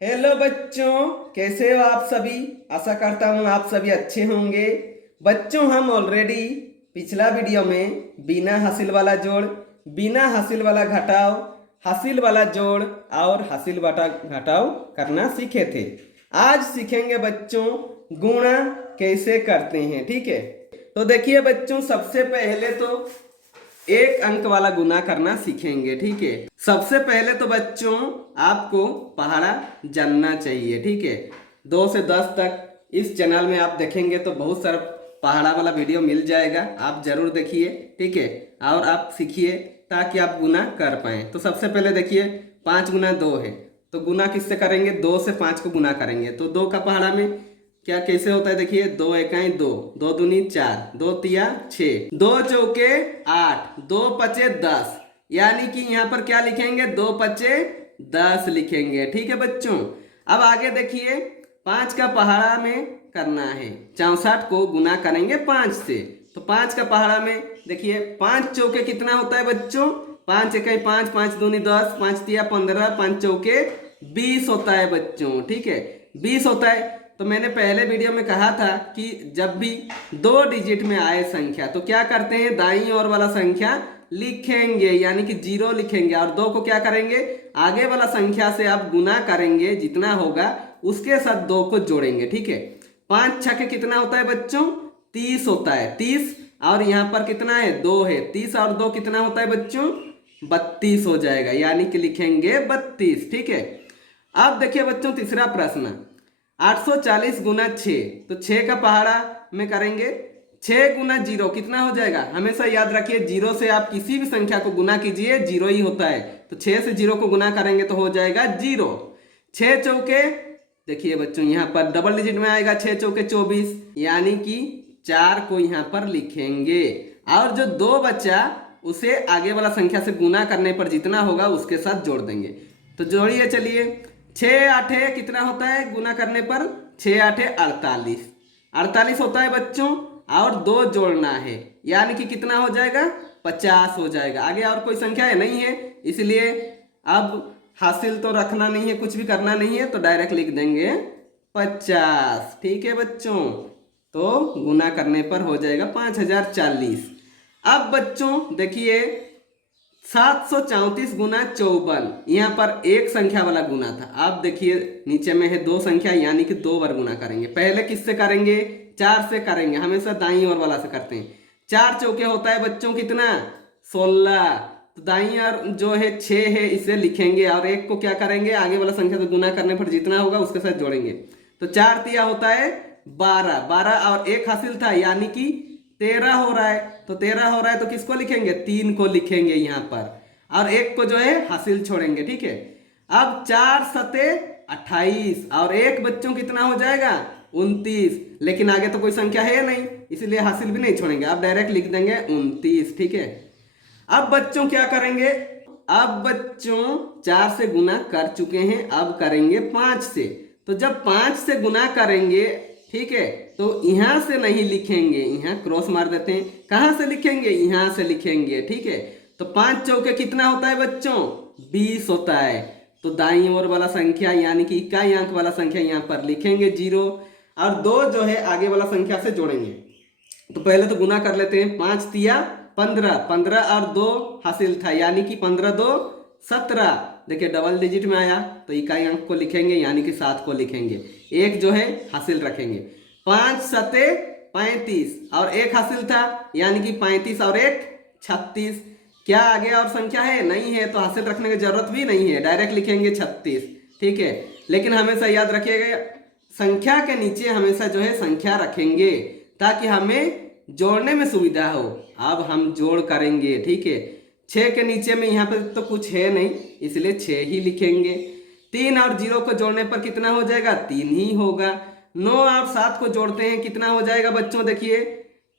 Hello बच्चों, कैसे हो आप सभी। आशा करता हूँ आप सभी अच्छे होंगे। बच्चों, हम ऑलरेडी पिछला वीडियो में बिना हासिल वाला जोड़, बिना हासिल वाला घटाव, हासिल वाला जोड़ और हासिल वाला घटाव करना सीखे थे। आज सीखेंगे बच्चों गुणा कैसे करते हैं। ठीक है, तो देखिए बच्चों, सबसे पहले तो एक अंक वाला गुना करना सीखेंगे। ठीक है, सबसे पहले तो बच्चों आपको पहाड़ा जानना चाहिए। ठीक है, 2 से 10 तक इस चैनल में आप देखेंगे तो बहुत सारा पहाड़ा वाला वीडियो मिल जाएगा, आप जरूर देखिए। ठीक है, और आप सीखिए ताकि आप गुना कर पाए। तो सबसे पहले देखिए 5 गुना 2 है, तो गुना किससे करेंगे? 2 से 5 को गुना करेंगे। तो 2 का पहाड़ा में क्या कैसे होता है? देखिए 2 एकाई 2, 2 दूनी 4, 2 तिया 6, 2 चौके 8, 2 पचे 10, यानी कि यहाँ पर क्या लिखेंगे? 2 पचे 10 लिखेंगे। ठीक है बच्चों, अब आगे देखिए 5 का पहाड़ा में करना है। 64 को गुना करेंगे 5 से, तो 5 का पहाड़ा में देखिए 5 चौके कितना होता है बच्चों? 5 एकाई 5, 5 दूनी 10, 5 तिया 15, 5 चौके 20 होता है बच्चों। ठीक है, 20 होता है। तो मैंने पहले वीडियो में कहा था कि जब भी 2 डिजिट में आए संख्या तो क्या करते हैं? दाईं ओर वाला संख्या लिखेंगे, यानी कि 0 लिखेंगे, और 2 को क्या करेंगे? आगे वाला संख्या से आप गुना करेंगे, जितना होगा उसके साथ 2 को जोड़ेंगे। ठीक है, 5 छके कितना होता है बच्चों? 30 होता है, 30। और यहाँ पर कितना है? 2 है। 30 और 2 कितना होता है बच्चों? 32 हो जाएगा, यानी कि लिखेंगे 32। ठीक है, अब देखिए बच्चों तीसरा प्रश्न, 840 गुना 6, तो 6 का पहाड़ा में करेंगे 6 गुना 0 कितना हो जाएगा? हमेशा याद रखिए 0 से आप किसी भी संख्या को गुना कीजिए 0 ही होता है। तो 6 से 0 को गुना करेंगे तो हो जाएगा 0। 6 चौके देखिए बच्चों यहाँ पर डबल डिजिट में आएगा, 6 चौके 24, यानी कि 4 को यहाँ पर लिखेंगे, और जो 2 बचा उसे आगे वाला संख्या से गुना करने पर जितना होगा उसके साथ जोड़ देंगे। तो जोड़िए, चलिए 6 8 कितना होता है गुना करने पर? 6 8 48, 48 होता है बच्चों, और 2 जोड़ना है, यानी कि कितना हो जाएगा? 50 हो जाएगा। आगे और कोई संख्या है नहीं है, इसलिए अब हासिल तो रखना नहीं है, कुछ भी करना नहीं है, तो डायरेक्ट लिख देंगे 50। ठीक है बच्चों, तो गुना करने पर हो जाएगा 5040। अब बच्चों देखिए 734 गुना 54, यहाँ पर एक संख्या वाला गुना था। अब देखिए नीचे में है 2 संख्या, यानी कि 2 बार गुना करेंगे। पहले किससे करेंगे? 4 से करेंगे, हमेशा दाईं ओर वाला से करते हैं। 4 चौके होता है बच्चों कितना? 16। तो दाईं ओर जो है 6 है, इसे लिखेंगे, और 1 को क्या करेंगे? आगे वाला संख्या से गुना करने पर जितना होगा उसके साथ जोड़ेंगे। तो 4 तिया होता है 12, 12 और 1 हासिल था, यानी कि 13 हो रहा है। तो 13 हो रहा है तो किसको लिखेंगे? 3 को लिखेंगे यहाँ पर, और 1 को जो है हासिल छोड़ेंगे। ठीक है, अब 4 सते 28, और 1 बच्चों कितना हो जाएगा? 29, लेकिन आगे तो कोई संख्या है नहीं, इसलिए हासिल भी नहीं छोड़ेंगे, अब डायरेक्ट लिख देंगे 29। ठीक है, अब बच्चों क्या करेंगे? अब बच्चों 4 से गुना कर चुके हैं, अब करेंगे 5 से। तो जब 5 से गुना करेंगे, ठीक है, तो यहां से नहीं लिखेंगे, यहाँ क्रॉस मार देते हैं। कहां से लिखेंगे? यहां से लिखेंगे। ठीक है, तो 5 चौके कितना होता है बच्चों? 20 होता है। तो दाईं ओर वाला संख्या यानी कि इकाई अंक वाला संख्या यहाँ पर लिखेंगे 0, और 2 जो है आगे वाला संख्या से जोड़ेंगे। तो पहले तो गुना कर लेते हैं। 5 तिया 15, 15 और 2 हासिल था, यानी कि 15 2 17। देखिए डबल डिजिट में आया तो इकाई अंक को लिखेंगे, यानी कि 7 को लिखेंगे। 1 जो है हासिल रखेंगे। 5 सते 35, और 1 हासिल था, यानी कि 35 और 1 36। क्या आगे और संख्या है? नहीं है, तो हासिल रखने की जरूरत भी नहीं है, डायरेक्ट लिखेंगे 36। ठीक है, लेकिन हमेशा याद रखिएगा संख्या के नीचे हमेशा जो है संख्या रखेंगे, ताकि हमें जोड़ने में सुविधा हो। अब हम जोड़ करेंगे। ठीक है, 6 के नीचे में यहाँ पे तो कुछ है नहीं, इसलिए 6 ही लिखेंगे। 3 और 0 को जोड़ने पर कितना हो जाएगा? 3 ही होगा। 9 और 7 को जोड़ते हैं, कितना हो जाएगा बच्चों? देखिए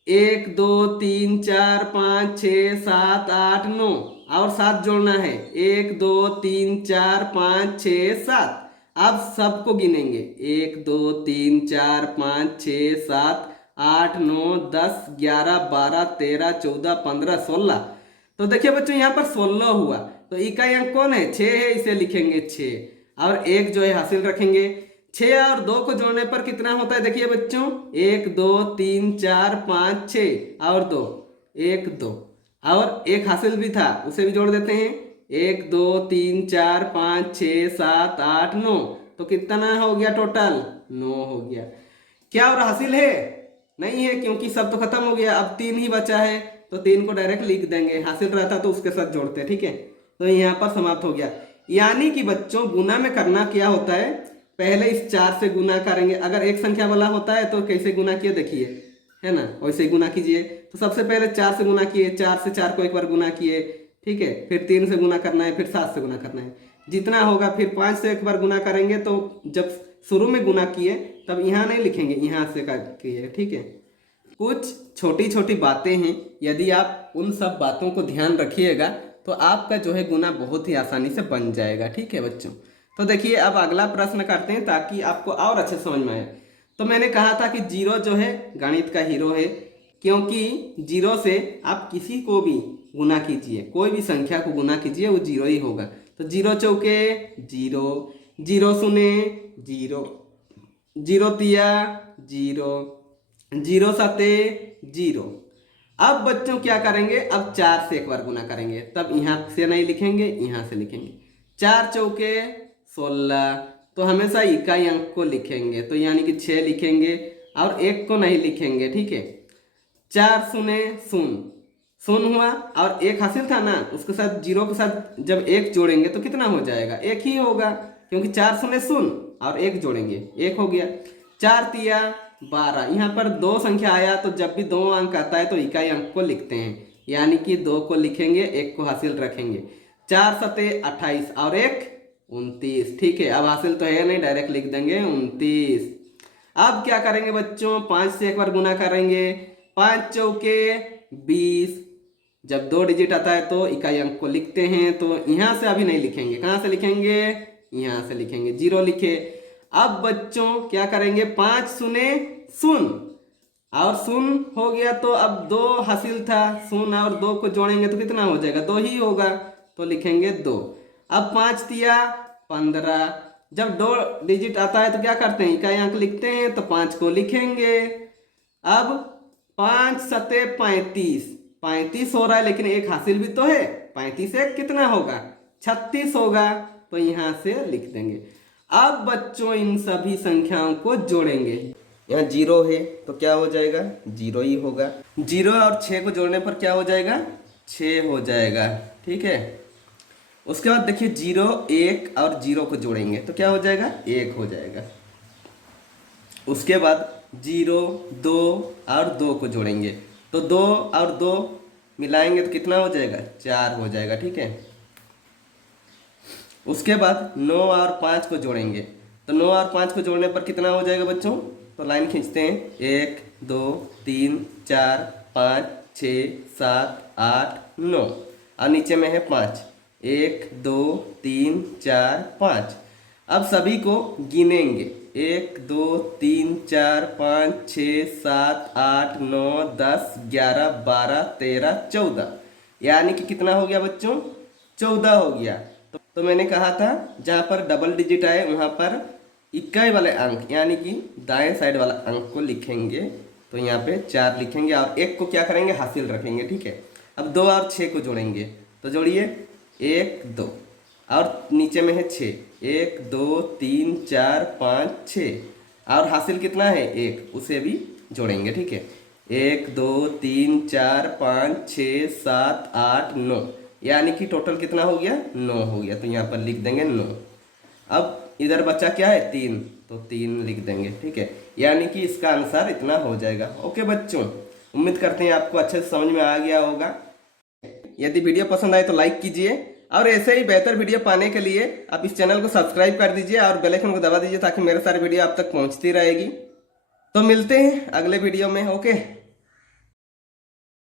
1 2 3 4 5 6 7 8 9, और 7 जोड़ना है। 1 2 3 4 5 6 7। अब सबको गिनेंगे, 1 2 3 4 5 6 7 8 9 10 11 12 13 14 15 16। तो देखिए बच्चों यहाँ पर 16 हुआ, तो इकाई अंक कौन है? 6 है, इसे लिखेंगे 6। और एक जो है हासिल रखेंगे। 6 और 2 को जोड़ने पर कितना होता है देखिए बच्चों, 1 2 3 4 5 6 और 2 1 2 और एक हासिल भी था उसे भी जोड़ देते हैं, 1 2 3 4 5 6 7 8 9, तो कितना हो गया टोटल 9 हो गया। क्या और हासिल है? नहीं है, क्योंकि सब तो खत्म हो गया। अब 3 ही बचा है तो 3 को डायरेक्ट लिख देंगे, हासिल रहता तो उसके साथ जोड़ते, ठीक है। तो यहाँ पर समाप्त हो गया। यानी कि बच्चों गुना में करना क्या होता है, पहले इस 4 से गुना करेंगे। अगर एक संख्या वाला होता है तो कैसे गुना किए देखिए, है ना, वैसे ही गुना कीजिए। तो सबसे पहले 4 से गुना किए, 4 से 4 को एक बार गुना किए, ठीक है, फिर 3 से गुना करना है, फिर 7 से गुना करना है, जितना होगा। फिर 5 से एक बार गुना करेंगे, तो जब शुरू में गुना किए तब यहाँ नहीं लिखेंगे, यहाँ से किए, ठीक है। कुछ छोटी छोटी बातें हैं, यदि आप उन सब बातों को ध्यान रखिएगा तो आपका जो है गुना बहुत ही आसानी से बन जाएगा, ठीक है बच्चों। तो देखिए अब अगला प्रश्न करते हैं ताकि आपको और अच्छे समझ में आए। तो मैंने कहा था कि जीरो जो है गणित का हीरो है, क्योंकि जीरो से आप किसी को भी गुना कीजिए, कोई भी संख्या को गुना कीजिए वो जीरो ही होगा। तो जीरो चौके जीरो, जीरो सुने जीरो, जीरो तिया जीरो, जीरो सते जीरो। अब बच्चों क्या करेंगे, अब 4 से एक बार गुना करेंगे, तब यहाँ से नहीं लिखेंगे, यहाँ से लिखेंगे। 4 चौके 16, तो हमेशा इकाई अंक को लिखेंगे, तो यानी कि 6 लिखेंगे और 1 को नहीं लिखेंगे, ठीक है। 4 सुने शून्य हुआ और 1 हासिल था ना, उसके साथ जीरो के साथ जब 1 जोड़ेंगे तो कितना हो जाएगा, 1 ही होगा, क्योंकि 4 शून्य शून्य और 1 जोड़ेंगे 1 हो गया। 4 तिया 12, यहाँ पर 2 संख्या आया तो जब भी 2 अंक आता है तो इकाई अंक को लिखते हैं, यानी कि 2 को लिखेंगे, 1 को हासिल रखेंगे। 4 सते 28 और 1 29, ठीक है। अब हासिल तो है नहीं, डायरेक्ट लिख देंगे 29। अब क्या करेंगे बच्चों, 5 से एक बार गुना करेंगे, 5 चौके 20, जब 2 डिजिट आता है तो इकाई अंक को लिखते हैं, तो यहाँ से अभी नहीं लिखेंगे, कहाँ से लिखेंगे, यहाँ से लिखेंगे, 0 लिखे। अब बच्चों क्या करेंगे, 5 सुने शून्य और शून्य हो गया, तो अब 2 हासिल था, शून्य और 2 को जोड़ेंगे तो कितना हो जाएगा, 2 ही होगा, तो लिखेंगे 2। अब 5 तिया 15, जब 2 डिजिट आता है तो क्या करते हैं, इकाई अंक लिखते हैं, तो 5 को लिखेंगे। अब 5 सते 35, 35 हो रहा है, लेकिन 1 हासिल भी तो है, 35 से कितना होगा, 36 होगा, तो यहाँ से लिख देंगे। अब बच्चों इन सभी संख्याओं को जोड़ेंगे, यहाँ 0 है तो क्या हो जाएगा, 0 ही होगा। 0 और 6 को जोड़ने पर क्या हो जाएगा, 6 हो जाएगा, ठीक है। उसके बाद देखिए 0 1 और 0 को जोड़ेंगे तो क्या हो जाएगा, 1 हो जाएगा। उसके बाद 0 2 और 2 को जोड़ेंगे तो 2 और 2 मिलाएंगे तो कितना हो जाएगा, 4 हो जाएगा, ठीक है। उसके बाद 9 और 5 को जोड़ेंगे तो 9 और 5 को जोड़ने पर कितना हो जाएगा बच्चों, तो लाइन खींचते हैं, 1 2 3 4 5 6 7 8 9 और नीचे में है 5, 1 2 3 4 5। अब सभी को गिनेंगे, 1 2 3 4 5 6 7 8 9 10 11 12 13 14, यानी कि कितना हो गया बच्चों, 14 हो गया। तो मैंने कहा था जहाँ पर डबल डिजिट आए वहाँ पर इकाई वाले अंक यानी कि दाएं साइड वाला अंक को लिखेंगे, तो यहाँ पे 4 लिखेंगे और 1 को क्या करेंगे, हासिल रखेंगे, ठीक है। अब 2 और 6 को जोड़ेंगे तो जोड़िए, 1 2 और नीचे में है 6, 1 2 3 4 5 6 और हासिल कितना है 1, उसे भी जोड़ेंगे, ठीक है। 1 2 3 4 5 6 7 8 9, यानी कि टोटल कितना हो गया, 9 हो गया, तो यहाँ पर लिख देंगे 9। अब इधर बचा क्या है 3, तो 3 लिख देंगे, ठीक है। यानी कि इसका आंसर इतना हो जाएगा। ओके बच्चों, उम्मीद करते हैं आपको अच्छे से समझ में आ गया होगा। यदि वीडियो पसंद आए तो लाइक कीजिए और ऐसे ही बेहतर वीडियो पाने के लिए आप इस चैनल को सब्सक्राइब कर दीजिए और बेल आइकन को दबा दीजिए ताकि मेरे सारे वीडियो आप तक पहुंचती रहेगी। तो मिलते हैं अगले वीडियो में, ओके।